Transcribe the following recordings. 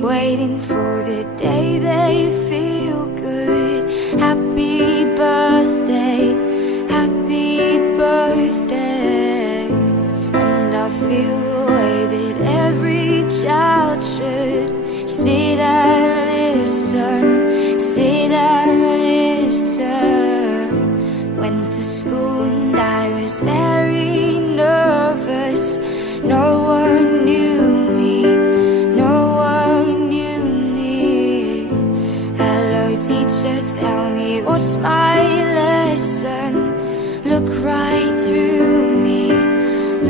waiting for the day they feel good. Happy birthday, happy birthday. And I feel the way that every child should. Sit and listen, sit and listen. Went to school and I was very nervous. No one knew me, no one knew me. Hello teacher, tell me what's my lesson. Look right through me,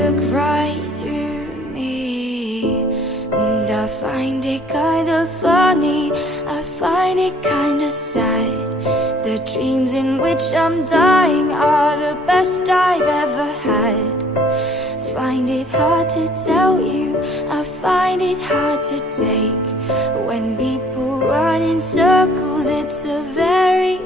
look right through me. And I find it kinda funny, I find it kinda sad. The dreams in which I'm dying are the best I've ever had. Find it hard to tell you, I find it hard to take. When people run in circles, it's a very